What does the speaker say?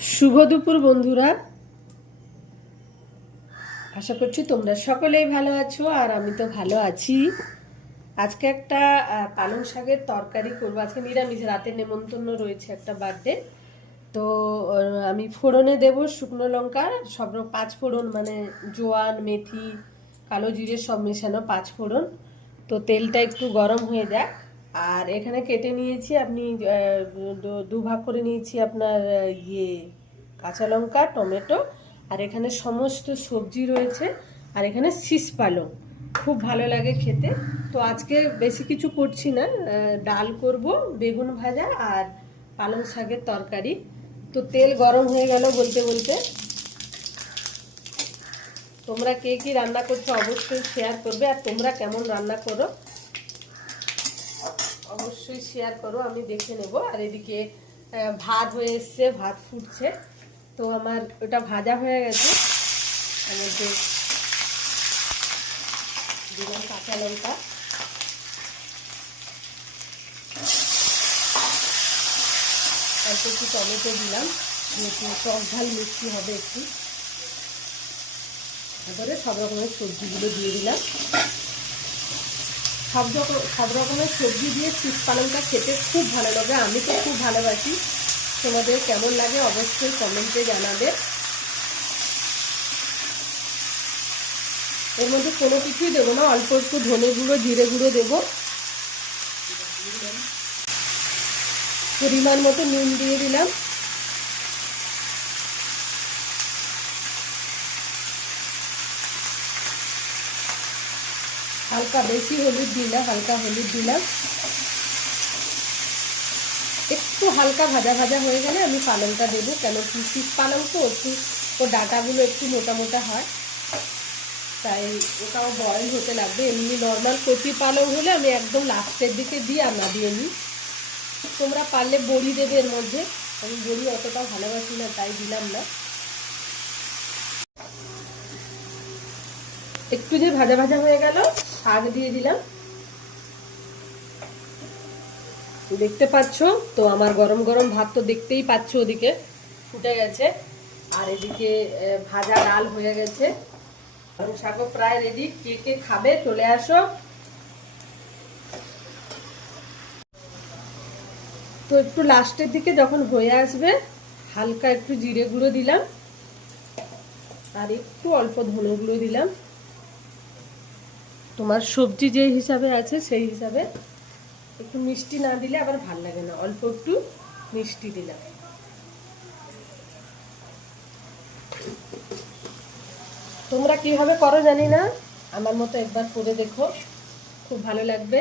শুভ দুপুর, বন্ধুরা। আশা করছি তোমরা সকলেই ভালো আছো আর আমি তো ভালো আছি। আজকে একটা পালং শাকের তরকারি করব। আজকে নিরামিষ, রাতে নেমন্তন্ন রয়েছে একটা বার্থডে তো আমি ফোড়নে দেব শুকনো লঙ্কা, সব পাঁচ ফোড়ন মানে জোয়ান, মেথি, কালো জিরে সব মেশানো পাঁচ ফোড়ন। তো তেলটা একটু গরম হয়ে যাক। আর এখানে কেটে নিয়েছি আপনি আহ, দু- দু ভাগ করে নিয়েছি আপনার ইয়ে কাঁচা লঙ্কা টমেটো আর এখানে সমস্ত সবজি রয়েছে আর এখানে শীষ পালং। খুব ভালো লাগে খেতে। তো আজকে বেশি কিছু করছি না ডাল করব বেগুন ভাজা আর পালং শাকের তরকারি। তো তেল গরম হয়ে গেল বলতে বলতে। তোমরা কে কি রান্না করছ অবশ্যই শেয়ার করবে আর তোমরা কেমন রান্না করো অবশ্যই শেয়ার করো, আমি দেখে নেব। আর এদিকে ভাত হয়ে এসছে, ভাত ফুটছে। তো আমার ওটা ভাজা হয়ে গেছে। দিলাম কাঁচা লঙ্কা। অল্প একটু টমেটো দিলাম। যেহেতু টক ঝাল মিষ্টি হবে একটু। তারপরে সব রকমের সবজিগুলো দিয়ে দিলাম। সব রকম সব রকমের সবজি দিয়ে শীত পালংটা খেতে খুব ভালো লাগে, আমি তো খুব ভালোবাসি। তোমাদের কেমন লাগে অবশ্যই কমেন্টে জানাবে। এর মধ্যে কোনো কিছুই দেবো না, অল্প একটু ধনে গুঁড়ো, জিরে গুঁড়ো দেবো। পরিমাণ মতো নুন দিয়ে দিলাম। হালকা বেশি হলুদ দিলাম, হালকা হলুদ দিলাম। একটু হালকা ভাজা ভাজা হয়ে গেলে আমি পালংটা দেবো, কেন কি শীত পালং তো, একটু ও ডাটাগুলো একটু মোটা মোটা হয়। তাই ওটাও বয়েল হতে লাগবে। এমনি নর্মাল কচি পালং হলে আমি একদম লাস্টের দিকে দিই আর না দিয়ে নিই। তোমরা পারলে বড়ি দেবে এর মধ্যে। আমি বড়ি অতটা ভালোবাসি না, তাই দিলাম না। একটু যে ভাজা ভাজা হয়ে গেল শাক দিয়ে দিলাম। দেখতে পাচ্ছ? তো আমার গরম গরম ভাত তো দেখতেই পাচ্ছ ওদিকে ফুটে গেছে। আর এদিকে ভাজা ডাল হয়ে গেছে। শাকও প্রায় রেডি কে কে খাবে চলে আসো। তো একটু লাস্টের দিকে যখন হয়ে আসবে, হালকা একটু জিরে গুঁড়ো দিলাম। আর একটু অল্প ধনে গুঁড়ো দিলাম। তোমার সবজি যে হিসাবে আছে, সেই হিসাবে একটু মিষ্টি না দিলে আবার ভালো লাগে না। অল্প একটু মিষ্টি দিলাম। তোমরা কীভাবে করো জানি না। আমার মতো একবার করে দেখো। খুব ভালো লাগবে।